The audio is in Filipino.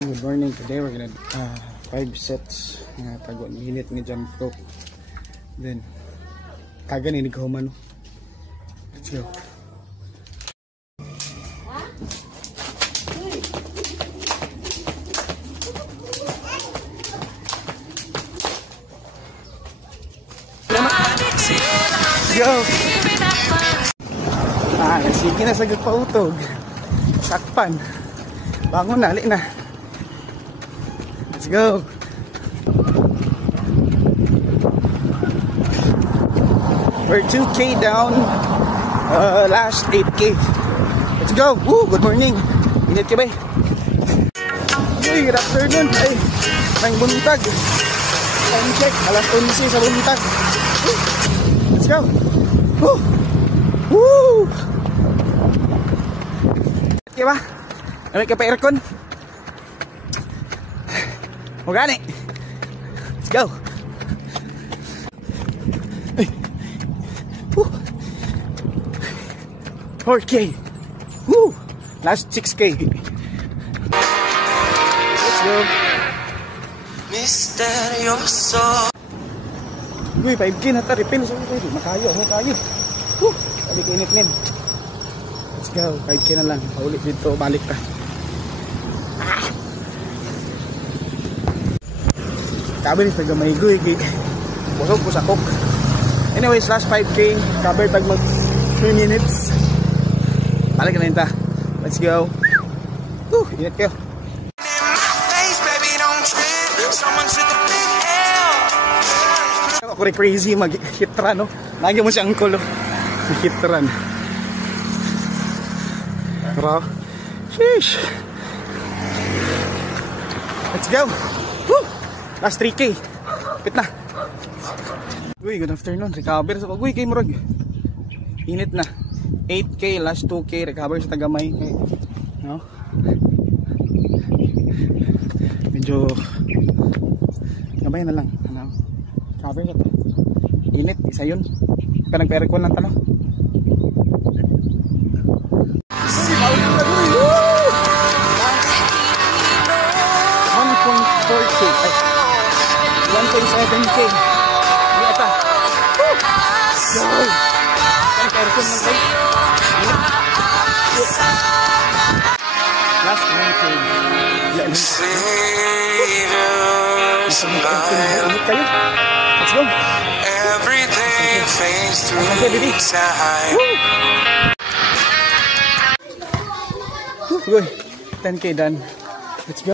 Good morning. Today we're gonna 5 sets nga tagwan minute ni jump rope. Then kagan ini kahuman. Let's go. Let's go. Sige na sa gagpautog. Sakpan. Bangon na, ali na. Let's go. We're 2K down. Last 8K. Let's go. Woo, good morning. Init ka ba? Hey, good afternoon. Ay, may buntag. Time check. Alas 11 sa buntag. Woo. Let's go. Woo. Woo. Init ka ba? Namay ka pa aircon? O gani. Let's go. Ay. 4K. Woo. Last 6K. Let's go. Misterioso. Uy, 5K na ta. Refill. Makayo. Woo. Sabi ko init-nin. Let's go. 5K na lang. Paulit dito. Balik ta. Sabi ni taga maigoy busog ko sa cook. Anyways, last 5K cover tag mag 3 minutes. Balik na ta. Let's go. Woo, init kayo. Ako rin crazy mag-hit run, no? Lagi mo siyang kulo. Hit run. Pero sheesh. Let's go. Woo! Last 3K. Pit na. Uy, good afternoon. Recover sa pag-uwi kay Murag. Init na. 8K, last 2K. Recover sa tagamay. No? Medyo gamay na lang. Ano? Recover sa init. Isa yun. Kaya nagpa-aircon lang talo. Ay, 1.7K. Ini apa? Go! Kan aircon lang tayo. Last 1K. Let's go. Everything fades through time. Woo! 10K done. Let's go.